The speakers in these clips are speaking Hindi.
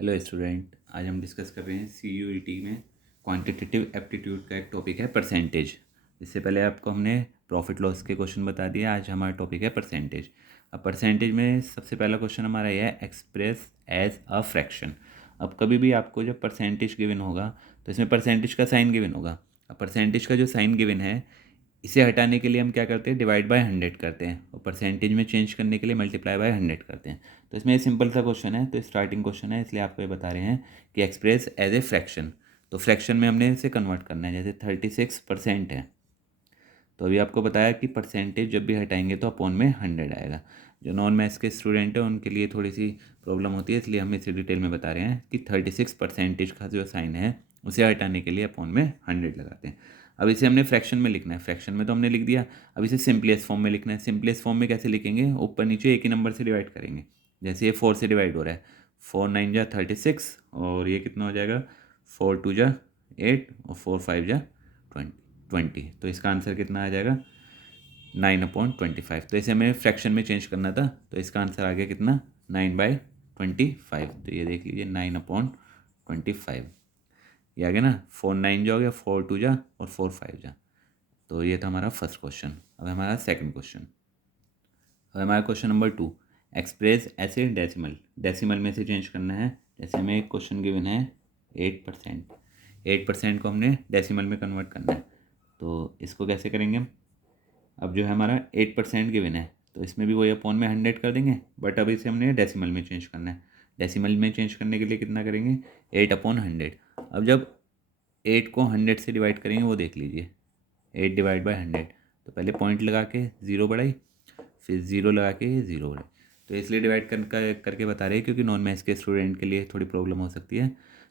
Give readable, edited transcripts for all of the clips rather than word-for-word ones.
हेलो स्टूडेंट, आज हम डिस्कस कर रहे हैं CUET में क्वांटिटेटिव एप्टीट्यूड का एक टॉपिक है परसेंटेज। इससे पहले आपको हमने प्रॉफिट लॉस के क्वेश्चन बता दिए। आज हमारा टॉपिक है परसेंटेज। अब परसेंटेज में सबसे पहला क्वेश्चन हमारा यह है एक्सप्रेस एज अ फ्रैक्शन। अब कभी भी आपको जब परसेंटेज गिवन होगा तो इसमें परसेंटेज का साइन गिवन होगा। अब परसेंटेज का जो साइन गिवन है इसे हटाने के लिए हम क्या करते हैं, डिवाइड बाय 100 करते हैं, और परसेंटेज में चेंज करने के लिए मल्टीप्लाई बाय 100 करते हैं। तो इसमें ये सिंपल सा क्वेश्चन है, तो स्टार्टिंग क्वेश्चन है, इसलिए आपको ये बता रहे हैं कि एक्सप्रेस एज ए फ्रैक्शन। तो फ्रैक्शन में हमने इसे कन्वर्ट करना है। जैसे 36% है, तो अभी आपको बताया कि परसेंटेज जब भी हटाएंगे तो अपॉन में 100 आएगा। जो नॉन मैथ्स के स्टूडेंट हैं उनके लिए थोड़ी सी प्रॉब्लम होती है, इसलिए हम इसे डिटेल में बता रहे हैं कि 36% का जो साइन है उसे हटाने के लिए अपॉन में 100 लगाते हैं। अब इसे हमने फ्रैक्शन में लिखना है। फ्रैक्शन में तो हमने लिख दिया, अब इसे सिंपलेस्ट फॉर्म में लिखना है। सिंपलेस्ट फॉर्म में कैसे लिखेंगे, ऊपर नीचे एक ही नंबर से डिवाइड करेंगे। जैसे ये 4 से डिवाइड हो रहा है, 4 9 जा 36, और ये कितना हो जाएगा, 4 2 जा 8 और 4 5 जा 20। तो इसका आंसर कितना आ जाएगा, 9/25। तो इसे हमें फ्रैक्शन में चेंज करना था, तो इसका आंसर आ गया कितना, 9/25। तो ये देख लीजिए 9/25 ये आ गया ना। 4 9 जो हो गया, 4 2 जा और 4 5 जा। तो ये था हमारा फर्स्ट क्वेश्चन। अब हमारा सेकंड क्वेश्चन। अब हमारा क्वेश्चन नंबर 2, एक्सप्रेस ऐसे डेसिमल। डेसिमल में से चेंज करना है। जैसे हमें एक क्वेश्चन गिवन है 8%। 8% को हमने डेसिमल में कन्वर्ट करना है, तो इसको कैसे करेंगे हम। अब जो है हमारा 8% गिवन है, तो इसमें भी वही अपॉन में 100 कर देंगे, बट अब इसे हमने डेसिमल में चेंज करना है। डेसिमल में चेंज करने के लिए कितना करेंगे, 8/100। अब जब 8 को 100 से डिवाइड करेंगे वो देख लीजिए, 8 डिवाइड बाई 100। तो पहले पॉइंट लगा के ज़ीरो बढ़ाई, फिर ज़ीरो लगा के ये ज़ीरो बढ़ाई। तो इसलिए डिवाइड करके बता रहे हैं क्योंकि नॉन मैथ्स के स्टूडेंट के लिए थोड़ी प्रॉब्लम हो सकती है।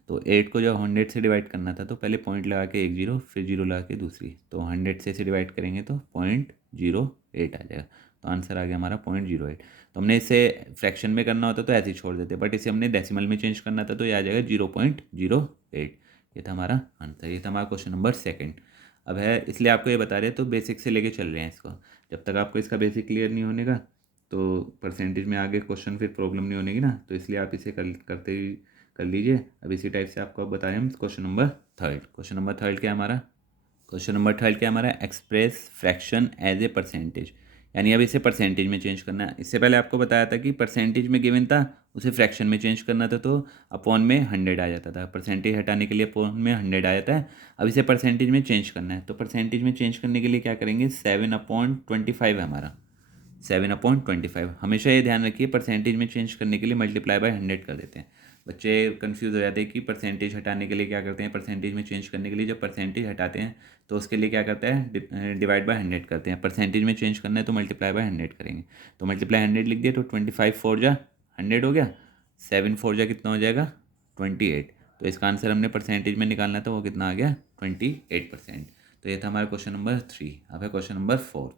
तो 8 को जब 100 से डिवाइड करना था तो पहले पॉइंट लगा के एक जीरो, फिर जीरो लगा के दूसरी, तो 100 से इसे डिवाइड करेंगे तो 0.08 आ जाएगा। तो आंसर आ गया हमारा 0.08। तो हमने इसे फ्रैक्शन में करना होता तो ऐसे ही छोड़ देते, बट इसे हमने डेसिमल में चेंज करना था तो ये आ जाएगा 0.08। ये था हमारा आंसर। ये था हमारा क्वेश्चन नंबर सेकंड। अब है, इसलिए आपको ये बता रहे हैं तो बेसिक से लेके चल रहे हैं इसको। जब तक आपको इसका बेसिक क्लियर नहीं होने का तो परसेंटेज में आगे क्वेश्चन फिर प्रॉब्लम नहीं होने की ना, तो इसलिए आप इसे करते ही कर लीजिए। अब इसी टाइप से आपको अब बता रहे हैं हम question number third. Question number third क्या है हमारा, क्वेश्चन नंबर थर्ड क्या हमारा, express fraction as a percentage. यानी अब इसे परसेंटेज में चेंज करना है। इससे पहले आपको बताया था कि परसेंटेज में गिवन था, उसे फ्रैक्शन में चेंज करना था तो अपॉन में 100 आ जाता था। परसेंटेज हटाने के लिए अपॉन में 100 आ जाता है। अब इसे परसेंटेज में चेंज करना है, तो परसेंटेज में चेंज करने के लिए क्या करेंगे, 7/25 है हमारा। 7/25। हमेशा ये ध्यान रखिए, परसेंटेज में चेंज करने के लिए मल्टीप्लाई बाय 100 कर देते हैं। बच्चे कंफ्यूज हो जाते हैं कि परसेंटेज हटाने के लिए क्या करते हैं, परसेंटेज में चेंज करने के लिए जब परसेंटेज हटाते हैं तो उसके लिए क्या करता है, डिवाइड बाय 100 करते हैं। परसेंटेज में चेंज करना है तो मल्टीप्लाई बाय 100 करेंगे। तो मल्टीप्लाई 100 लिख दिया तो 25 4 जा 100 हो गया, 7 4 जा कितना हो जाएगा, 28। तो इसका आंसर हमने परसेंटेज में निकालना था, वो कितना आ गया, 28%। तो ये था हमारा क्वेश्चन नंबर 3। अब है क्वेश्चन नंबर 4।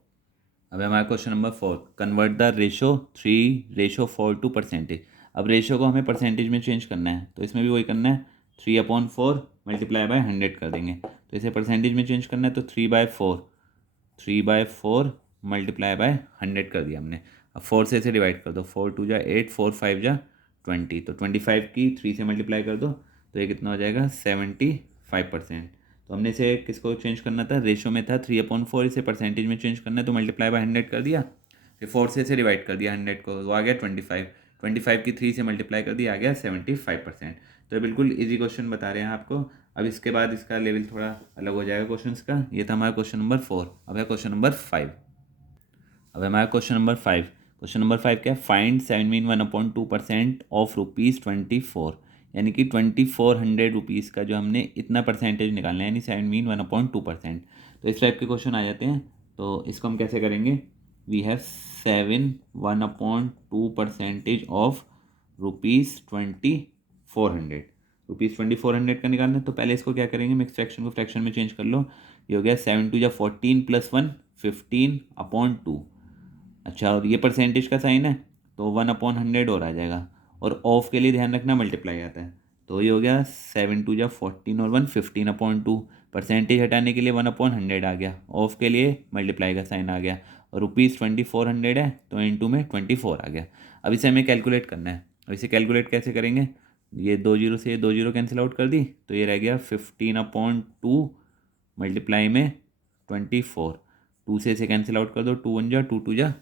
अब हमारा question number 4, convert the ratio 3:4 to percentage. अब रेशो को हमें परसेंटेज में चेंज करना है, तो इसमें भी वही करना है, 3/4 मल्टीप्लाई बाय 100 कर देंगे। तो इसे परसेंटेज में चेंज करना है तो 3/4 मल्टीप्लाई बाय 100 कर दिया हमने। अब 4 से इसे डिवाइड कर दो, 4 2 जा 8, 4 5 जा 20। तो 25 की 3 से मल्टीप्लाई कर दो तो ये कितना हो जाएगा, 75%। तो हमने इसे किसको चेंज करना था, रेशो में था 3/4, इसे परसेंटेज में चेंज करना है तो मल्टीप्लाई बाय 100 कर दिया, फिर 4 से इसे डिवाइड कर दिया 100 को, वो आ गया 25। 25 की 3 से मल्टीप्लाई कर दिया, आ गया 75%। तो ये बिल्कुल इजी क्वेश्चन बता रहे हैं आपको। अब इसके बाद इसका लेवल थोड़ा अलग हो जाएगा क्वेश्चन का। ये था हमारा क्वेश्चन नंबर 4। अब है क्वेश्चन नंबर 5। अब हमारा क्वेश्चन नंबर 5। क्वेश्चन नंबर 5 क्या है, फाइंड 7/1/2% ऑफ ₹24। यानी कि 2400 का जो हमने इतना परसेंटेज निकालना है, यानी 7/1/2%। तो इस टाइप के क्वेश्चन आ जाते हैं, तो इसको हम कैसे करेंगे, वी हैव 7/1/2% ऑफ ₹2400। ₹2400 का निकालना है, तो पहले इसको क्या करेंगे, मिक्स फ्रैक्शन को फ्रैक्शन में चेंज कर लो। ये हो गया 7 2 जा 14 + 1 15/2। अच्छा, और ये परसेंटेज का साइन है तो 1/100 और आ जाएगा, और ऑफ के लिए ध्यान रखना मल्टीप्लाई आता है। तो ये हो गया 7 2 जा 14 और 1 15/2। परसेंटेज हटाने के लिए 1/100 आ गया, ऑफ के लिए मल्टीप्लाई का साइन आ गया, और ₹2400 है तो इंटू में 24 आ गया। अब इसे हमें कैलकुलेट करना है। अब इसे कैलकुलेट कैसे करेंगे, ये 2 जीरो से 2 जीरो कैंसिल आउट कर दी, तो ये रह गया 15/2 मल्टीप्लाई में 24। 2 से इसे कैंसिल आउट कर दो, 2 1 जा 2 2 जा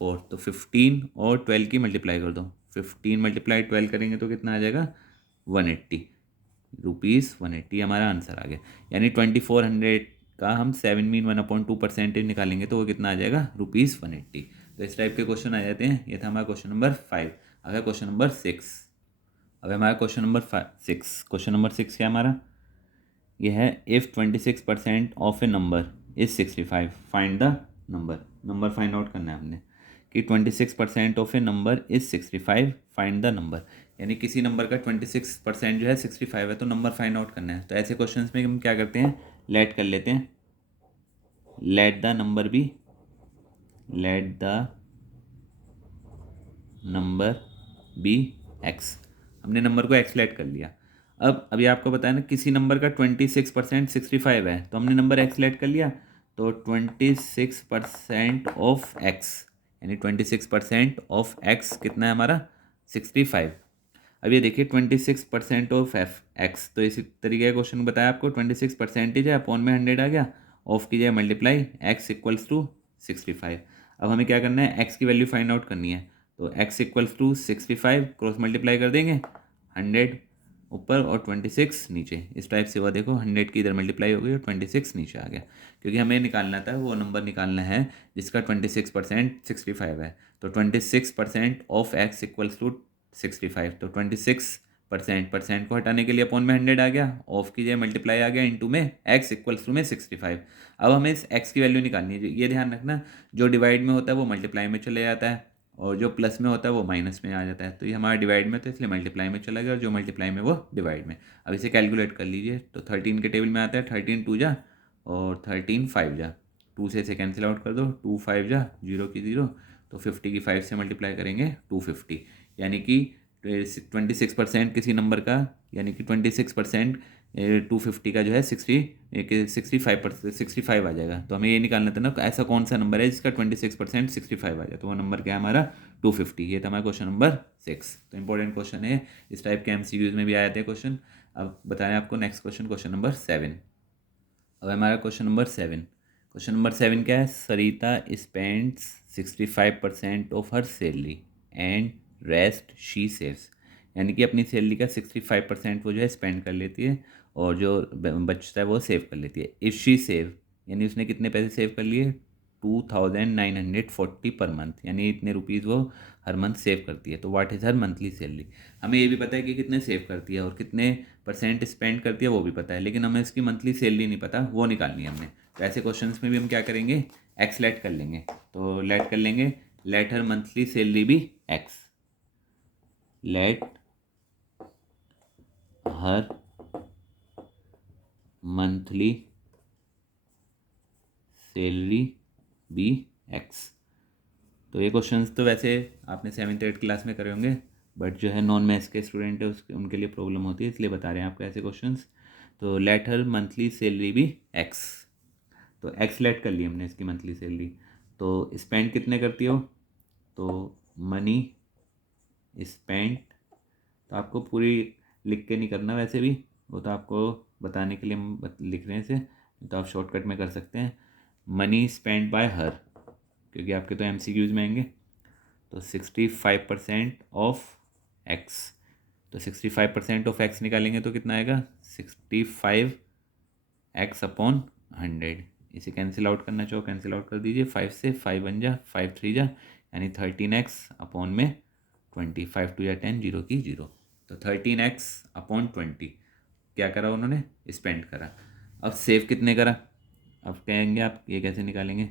4, तो 15 और 12 की मल्टीप्लाई कर दो। 15 मल्टीप्लाई 12 करेंगे तो कितना आ जाएगा 180 रुपीज़। 180 हमारा आंसर आ गया। यानी 2400 का हम 7/1/2% निकालेंगे तो वो कितना आ जाएगा ₹180। तो इस टाइप के क्वेश्चन आ जाते हैं। ये था हमारा क्वेश्चन नंबर 5। अगर क्वेश्चन नंबर 6, अब हमारा क्वेश्चन नंबर 6। क्वेश्चन नंबर 6 क्या हमारा, ये है if 26% of A number is 65 find the number. Number find out करना है हमने कि 26% of A number is 65 find the number. यानी किसी नंबर का 26% जो है 65 है, तो नंबर फाइंड आउट करना है। तो ऐसे क्वेश्चंस में हम क्या करते हैं, लेट कर लेते हैं, let the number be x. हमने नंबर को एक्स लेट कर लिया। अब अभी आपको बताया ना किसी नंबर का 26% 65 है, तो हमने नंबर एक्स लेट कर लिया। तो 26% ऑफ एक्स, यानी 26% ऑफ एक्स कितना है हमारा 65। अब ये देखिए 26% ऑफ एफ एक्स, तो इसी तरीके का क्वेश्चन बताया आपको। 26% है, अपॉन में 100 आ गया, ऑफ की जाए मल्टीप्लाई, एक्स इक्वल्स टू 65। अब हमें क्या करना है, एक्स की वैल्यू फाइंड आउट करनी है। तो x equals to 65 cross multiply कर देंगे, 100 ऊपर और 26 नीचे। इस टाइप से हुआ, देखो 100 की इधर मल्टीप्लाई हो गई और 26 नीचे आ गया। क्योंकि हमें निकालना था, वो नंबर निकालना है जिसका 26% 65 है। तो 26% ऑफ एक्स इक्वल्स टू 65। तो 26% को हटाने के लिए अपॉन में 100 आ गया, ऑफ की जगह मल्टीप्लाई आ गया, इंटू में एक्स इक्वल्स टू में 65। अब हमें इस एक्स की वैल्यू निकालनी है। ये ध्यान रखना, जो डिवाइड में होता है वो मल्टीप्लाई में चले जाता है, और जो प्लस में होता है वो माइनस में आ जाता है। तो ये हमारा डिवाइड में, तो इसलिए मल्टीप्लाई में चला गया, और जो मल्टीप्लाई में वो डिवाइड में। अब इसे कैलकुलेट कर लीजिए। तो 13 के टेबल में आता है 13 2 जा और 13 5 जा। 2 से इसे कैंसिल आउट कर दो, 2 5 जा, 0 की 0। तो 50 की 5 से मल्टीप्लाई करेंगे 250। यानी कि 26% किसी नंबर का, यानी कि 26% 250 का जो है 65 आ जाएगा। तो हमें ये निकालना था ना, ऐसा कौन सा नंबर है जिसका 26% 65 आ जाए। तो वो नंबर क्या है हमारा 250। ये था हमारा क्वेश्चन नंबर 6। तो इंपॉर्टेंट क्वेश्चन है, इस टाइप के MCQs में भी आए थे क्वेश्चन। अब बताएं आपको नेक्स्ट क्वेश्चन, क्वेश्चन नंबर 7। अब हमारा क्वेश्चन नंबर 7। क्वेश्चन नंबर 7 क्या है, Sarita spends 65% of her salary and rest she saves. यानी कि अपनी सैलरी का 65% वो जो है स्पेंड कर लेती है, और जो बचता है वो सेव कर लेती है। इफ़ शी सेव, यानी उसने कितने पैसे सेव कर लिए 2940 पर मंथ, यानी इतने रुपीज़ वो हर मंथ सेव करती है। तो what is her monthly salary. हमें ये भी पता है कि कितने सेव करती है और कितने परसेंट स्पेंड करती है वो भी पता है, लेकिन हमें इसकी मंथली सैलरी नहीं पता, वो निकालनी है हमने। तो ऐसे क्वेश्चंस में भी हम क्या करेंगे, एक्स लेट कर लेंगे। तो लेट कर लेंगे, लेट हर मंथली सैलरी भी x. Let her monthly salary be x. तो ये क्वेश्चंस तो वैसे आपने 7th 8th क्लास में करे होंगे, बट जो है नॉन मैथ्स के स्टूडेंट है उसके उनके लिए प्रॉब्लम होती है, इसलिए बता रहे हैं आपको ऐसे क्वेश्चंस। तो लेट हर मंथली सैलरी भी एक्स। तो एक्स लेट कर ली हमने इसकी मंथली सैलरी। तो स्पेंड कितने करती हो, तो मनी स्पेंड, तो आपको पूरी लिख के नहीं करना, वैसे भी वो तो आपको बताने के लिए हम लिख रहे हैं इसे, तो आप शॉर्टकट में कर सकते हैं। मनी स्पेंड बाय हर, क्योंकि आपके तो MCQs में आएंगे। तो 65% ऑफ एक्स, तो 65% ऑफ एक्स निकालेंगे तो कितना आएगा 65x अपॉन 100। इसे कैंसिल आउट करना चाहो कैंसिल आउट कर दीजिए, 5 से 5 बन जा, 5 3 जा, यानी 13x अपॉन में 20, 5 2 या 10, 0 की 0। तो 13x अपॉन 20 क्या करा उन्होंने, स्पेंड करा। अब सेव कितने करा, अब कहेंगे आप ये कैसे निकालेंगे,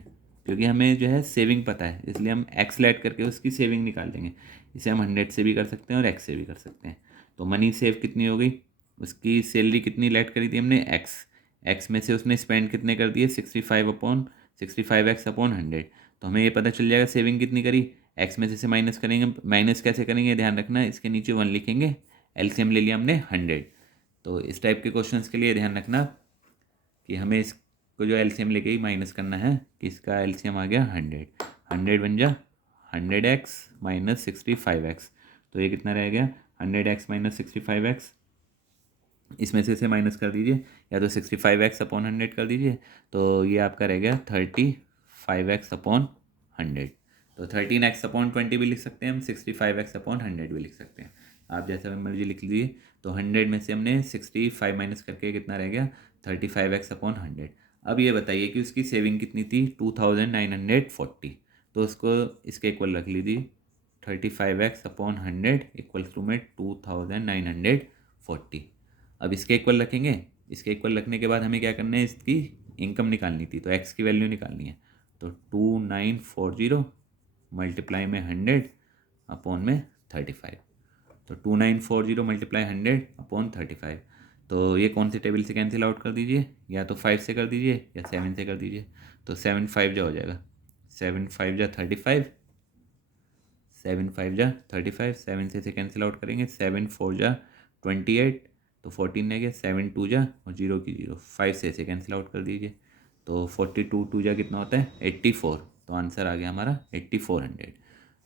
क्योंकि हमें जो है सेविंग पता है, इसलिए हम एक्स लेट करके उसकी सेविंग निकाल देंगे। इसे हम 100 से भी कर सकते हैं और एक्स से भी कर सकते हैं। तो मनी सेव कितनी हो गई, उसकी सैलरी कितनी लेट करी थी हमने एक्स, एक्स में से उसने स्पेंड कितने कर दिए 65x अपॉन 100। तो हमें ये पता चल जाएगा सेविंग कितनी करी। एक्स में से माइनस करेंगे, माइनस कैसे करेंगे ध्यान रखना, इसके नीचे 1 लिखेंगे, LCM ले लिया हमने 100। तो इस टाइप के क्वेश्चंस के लिए ध्यान रखना कि हमें इसको जो LCM लेके ही माइनस करना है, कि इसका LCM आ गया 100 बन जा 100x माइनस 65x। तो ये कितना रह गया 100x माइनस 65x, इसमें से इसे माइनस कर दीजिए, या तो 65x अपॉन 100 कर दीजिए, तो ये आपका रह गया 35x अपॉन 100। तो 13x अपॉन 20 भी लिख सकते हैं हम, 65x अपॉन 100 भी लिख सकते हैं, आप जैसा मर्जी लिख लीजिए। तो 100 में से हमने 65 माइनस करके कितना रह गया, 35x अपॉन 100। अब ये बताइए कि उसकी सेविंग कितनी थी, 2940। तो उसको इसके इक्वल रख लीजिए, 35x अपॉन 100 इक्वल्स टू में 2940। अब इसके इक्वल रखेंगे, इसके इक्वल रखने के बाद हमें क्या करना है, इसकी इनकम निकालनी थी, तो x की वैल्यू निकालनी है। तो 2940 मल्टीप्लाई में 100 अपॉन में 35, तो 2940 मल्टीप्लाई 100 अपॉन 35। तो ये कौन सी टेबल से कैंसिल आउट कर दीजिए, या तो 5 से कर दीजिए या 7 से कर दीजिए। तो 7 5 जा हो जाएगा, 7 5 जा 35, 7 5 जा 35, 7 से कैंसिल आउट करेंगे, 7 4 जा 28, तो 14 रह गया, 7 2 जा और 0 की 0, 5 से कैंसिल आउट कर दीजिए। तो 42 2 जा कितना होता है, 84। तो आंसर आ गया हमारा 8400।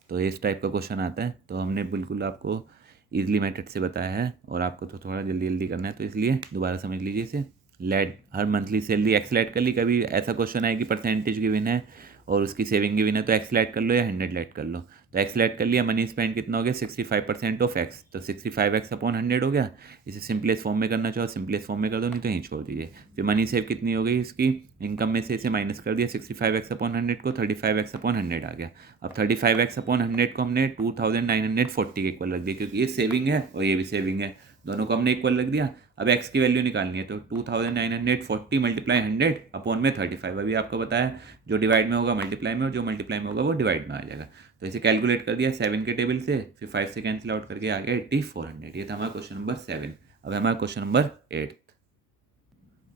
तो इस टाइप का क्वेश्चन आता है, तो हमने बिल्कुल आपको ईजिली मेथड से बताया है, और आपको तो थोड़ा जल्दी जल्दी करना है, तो इसलिए दोबारा समझ लीजिए इसे। Let her monthly salary x let कर ली, कभी ऐसा क्वेश्चन आए कि परसेंटेज गिवन है और उसकी सेविंग गिवन है, तो एक्स लेट कर लो या 100 लेट कर लो। तो एक्स लेट कर लिया, मनी स्पेंड कितना हो गया, 65% ऑफ एक्स, तो 65x अपॉन 100 हो गया। इसे सिंपलेस्ट फॉर्म में करना चाहो सिंपलेस्ट फॉर्म में कर दो, नहीं तो यहीं छोड़ दीजिए। फिर मनी सेव कितनी हो गई, इसकी इनकम में से इसे माइनस कर दिया, 65x अपॉन 100 को, 35x अपॉन 100 आ गया। अब 35x अपॉन 100 को हमने 2940 के इक्वल रख दिया, क्योंकि ये सेविंग है और ये भी सेविंग है, दोनों को हमने इक्वल रख दिया। अब x की वैल्यू निकालनी है, तो 2940 मल्टीप्लाई 100 अपॉन में 35, अभी आपको बताया जो डिवाइड में होगा मल्टीप्लाई में, और जो मल्टीप्लाई में होगा वो डिवाइड में आ जाएगा। तो इसे कैलकुलेट कर दिया 7 के टेबल से, फिर 5 से कैंसिल आउट करके आ गया 8400। ये था हमारा क्वेश्चन नंबर 7। अब हमारा क्वेश्चन नंबर 8।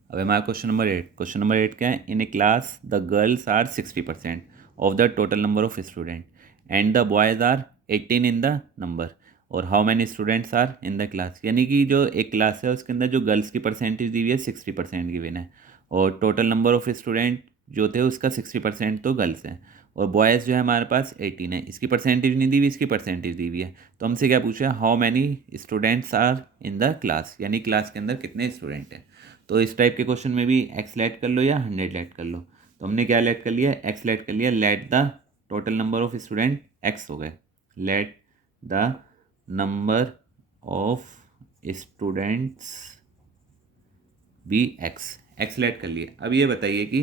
अब हमारा क्वेश्चन नंबर 8। क्वेश्चन नंबर 8 क्या है, in a class the girls are 60% of the total number of student and the boys are 18 in the number, और how many students are in the class. यानी कि जो एक क्लास है उसके अंदर जो गर्ल्स की परसेंटेज दी हुई है 60% गिवन है, और टोटल नंबर ऑफ स्टूडेंट जो थे उसका 60% तो गर्ल्स हैं, और बॉयज़ जो है हमारे पास 18 है। इसकी परसेंटेज नहीं दी हुई, इसकी परसेंटेज दी हुई है। तो हमसे क्या पूछा, how many students are in the class, यानी क्लास के अंदर कितने स्टूडेंट हैं। तो इस टाइप के क्वेश्चन में भी एक्स लेट कर लो या 100 लेट कर लो। तो हमने क्या लेट कर लिया, एक्स लेट कर लिया, let the total number of student x हो गए, let the number of students be x, x let कर लिए। अब ये बताइए कि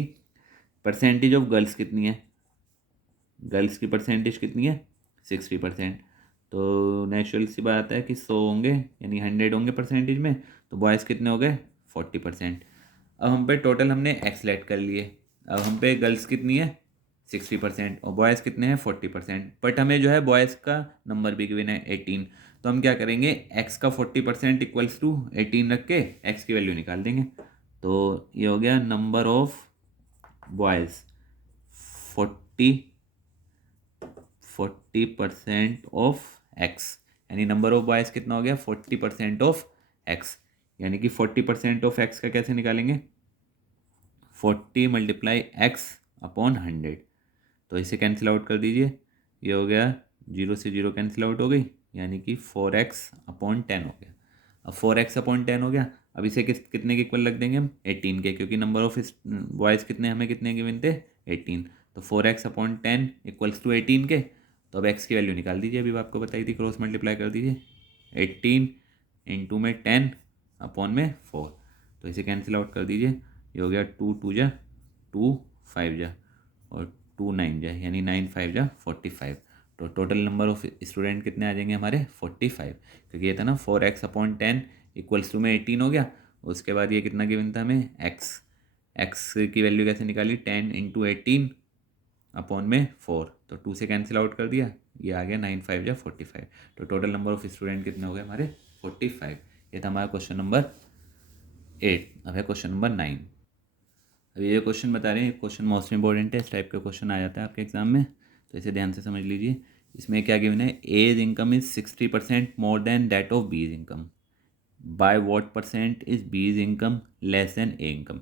परसेंटेज ऑफ गर्ल्स कितनी है, गर्ल्स की परसेंटेज कितनी है, 60%। तो नेचुरल सी बात है कि 100 होंगे, यानी 100 होंगे परसेंटेज में, तो बॉयज़ कितने हो गए, 40%। अब हम पे टोटल हमने एक्स लेट कर लिए, अब हम पे गर्ल्स कितनी है 60% और बॉयज़ कितने हैं 40%, बट हमें जो है बॉयज़ का नंबर भी गिवन है 18। तो हम क्या करेंगे, एक्स का 40% इक्वल्स टू 18 रख के एक्स की वैल्यू निकाल देंगे। तो ये हो गया number of boys 40% of x, यानी नंबर ऑफ बॉयज़ कितना हो गया 40% ऑफ एक्स, यानी कि 40% ऑफ एक्स का कैसे निकालेंगे, 40 मल्टीप्लाई एक्स अपॉन 100। तो इसे कैंसिल आउट कर दीजिए, ये हो गया 0 से 0 कैंसिल आउट हो गई, यानी कि 4x अपॉन 10 हो गया। अब 4x अपॉन 10 हो गया, अब इसे कितने के इक्वल रख देंगे हम, 18 के, क्योंकि नंबर ऑफ बॉयज़ कितने हमें कितने गिवन थे 18। तो 4x अपॉन 10 इक्वल्स टू 18 के। तो अब x की वैल्यू निकाल दीजिए, अभी आपको बताई थी, क्रॉस मल्टीप्लाई कर दीजिए, 18 इंटू में 10 अपॉन में 4। तो इसे कैंसिल आउट कर दीजिए, ये हो गया 2 2 जा 2 5 जा और 2 9 जा, यानी 9 5 जा 45। तो टोटल नंबर ऑफ स्टूडेंट कितने आ जाएंगे हमारे 45, क्योंकि ये था ना 4x अपॉन 10 इक्वल्स टू में 18 हो गया। उसके बाद ये कितना गिवन था हमें, x की वैल्यू कैसे निकाली, 10 इंटू 18 अपॉन में 4, तो 2 से कैंसिल आउट कर दिया, ये आ गया 9 5 जा 45। तो टोटल नंबर ऑफ स्टूडेंट कितने हो गए हमारे 45। ये था हमारा क्वेश्चन नंबर 8। अब है क्वेश्चन नंबर 9। अब ये क्वेश्चन बता रहे हैं, क्वेश्चन मोस्ट इंपॉर्टेंट है, इस टाइप का क्वेश्चन आ जाता है आपके एग्जाम में, तो इसे ध्यान से समझ लीजिए। इसमें क्या गिवन है, A's income is 60% more than that of B's income, by what percent is B's income less than A's income.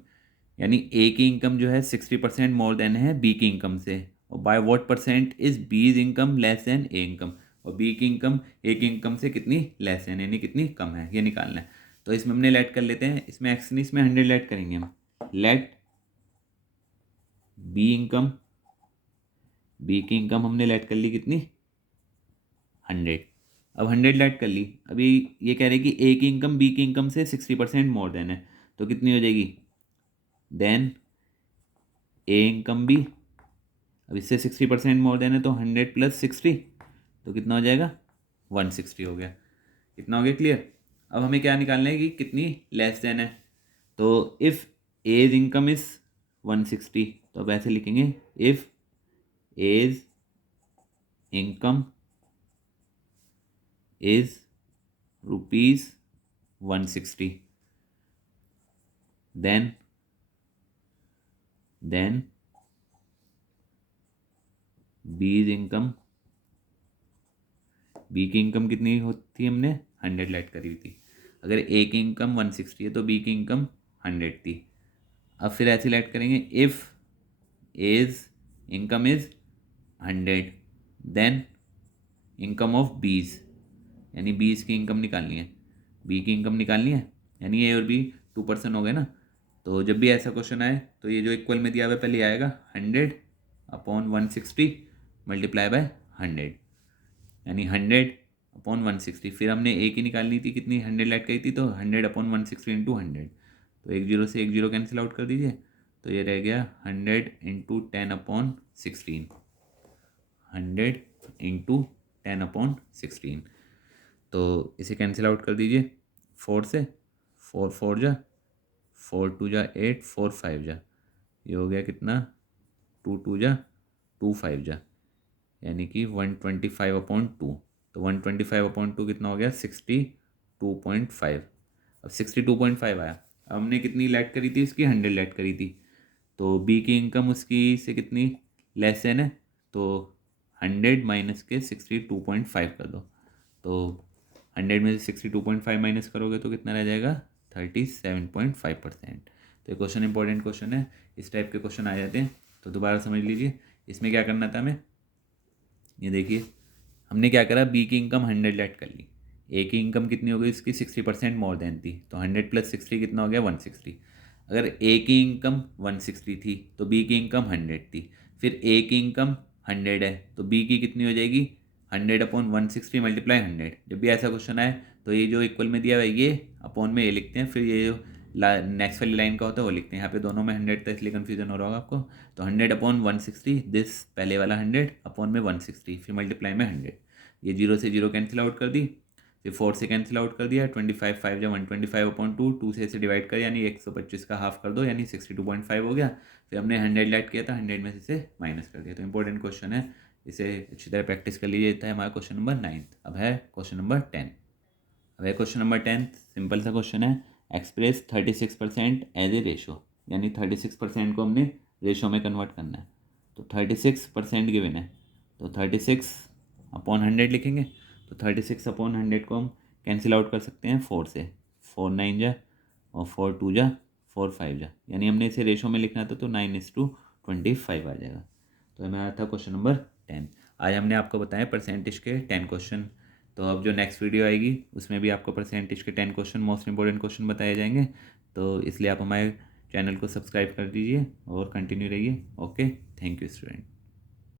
यानी ए की इनकम जो है 60% मोर देन है बी की इनकम से, और by what percent is B's income less than A's income, और बी की इनकम ए की इनकम से कितनी लेस है, यानी कितनी कम है, ये निकालना है। तो इसमें हमने लेट कर लेते हैं, इसमें एक्स नहीं, इसमें 100 लेट करेंगे हम। लेट बी इनकम, बी की इनकम हमने लेट कर ली कितनी, 100। अब 100 लेट कर ली, अभी ये कह रहे कि ए की इनकम बी की इनकम से 60% मोर देन है, तो कितनी हो जाएगी, देन ए इनकम बी, अब इससे 60% मोर देन है तो 100 + 60, तो कितना हो जाएगा, 160 हो गया। कितना हो गया, क्लियर। अब हमें क्या निकालना है कि कितनी लेस देन है, तो इफ़ एज इनकम इज़ 160, तो अब ऐसे लिखेंगे, if A's income is ₹160, then B's income, B की इनकम कितनी होती है, हमने 100 लेट करी हुई थी। अगर ए की इनकम 160 है तो बी की इनकम 100 थी। अब फिर ऐसे लेट करेंगे, if A's income is 100 then income of B's, यानी बीज की इनकम निकालनी है, बी की इनकम निकालनी है, यानी ए और बी 2% हो गए ना। तो जब भी ऐसा क्वेश्चन आए तो ये जो इक्वल में दिया हुआ है पहले आएगा 100/160 मल्टीप्लाई बाय 100, यानी 100/160। फिर हमने ए की निकालनी थी, कितनी 100 लेट करी थी, तो 100/160 × 100, तो एक जीरो से एक जीरो कैंसिल आउट कर दीजिए, तो ये रह गया 100 × 10/16, 100 × 10/16। तो इसे कैंसिल आउट कर दीजिए 4 से, 4 4 जा, 4 2 जा 8, 4 5 जा, ये हो गया कितना, 2 2 जा 2 5 जा, यानी कि 125/2। तो 125/2 कितना हो गया, 62.5। अब 62.5 आया। अब हमने कितनी लेट करी थी, इसकी 100 लेट करी थी, तो बी की इनकम उसकी से कितनी लेस देन है, तो 100 माइनस के 62.5 कर दो, तो 100 में से 62.5 माइनस करोगे तो कितना रह जाएगा, 37.5%। तो ये क्वेश्चन इंपॉर्टेंट क्वेश्चन है, इस टाइप के क्वेश्चन आ जाते हैं, तो दोबारा समझ लीजिए। इसमें क्या करना था हमें, ये देखिए हमने क्या करा, बी की इनकम 100 लेट कर ली, ए की इनकम कितनी हो गई, इसकी 60% मोर देन थी, तो 100 + 60 कितना हो गया, 160। अगर ए की इनकम 160 थी तो बी की इनकम 100 थी, फिर ए की इनकम 100 है तो बी की कितनी हो जाएगी, 100/160 मल्टीप्लाई 100। जब भी ऐसा क्वेश्चन आए तो ये जो इक्वल में दिया हुआ है ये अपॉन में ये लिखते हैं, फिर ये जो नेक्स्ट वाली लाइन का होता है वो लिखते हैं। यहाँ पे दोनों में 100 था इसलिए कन्फ्यूजन हो रहा होगा आपको। तो 100/160, दिस पहले वाला 100 अपॉन में 160, फिर मल्टीप्लाई में 100, ये जीरो से जीरो कैंसिल आउट कर दी, फिर 4 से कैंसिल आउट कर दिया, 25 5 जा 125/2, 2 से इसे डिवाइड कर, यानी 125 का हाफ कर दो, यानी 62.5 हो गया। फिर हमने 100 लेट किया था, 100 में से इसे माइनस कर दिया। तो इंपॉर्टेंट क्वेश्चन है, इसे अच्छी तरह प्रैक्टिस कर लीजिए। था हमारा क्वेश्चन नंबर 9। अब है क्वेश्चन नंबर 10। अब है क्वेश्चन नंबर 10, सिंपल सा क्वेश्चन है, एक्सप्रेस 36% एज ए रेशो, यानी 36% को हमने रेशो में कन्वर्ट करना है। तो 36% गिवन है, तो 36/100 लिखेंगे, तो 36/100 को हम कैंसिल आउट कर सकते हैं 4 से, 4 9 जा और 4 2 जा 4 5 जा, यानी हमने इसे रेशो में लिखना था तो 9:25 आ जाएगा। तो हमारा था क्वेश्चन नंबर 10। आज हमने आपको बताया परसेंटेज के 10 क्वेश्चन। तो अब जो नेक्स्ट वीडियो आएगी उसमें भी आपको परसेंटेज के 10 क्वेश्चन, मोस्ट इंपॉर्टेंट क्वेश्चन बताए जाएंगे। तो इसलिए आप हमारे चैनल को सब्सक्राइब कर दीजिए और कंटिन्यू रहिए। Okay, thank you student.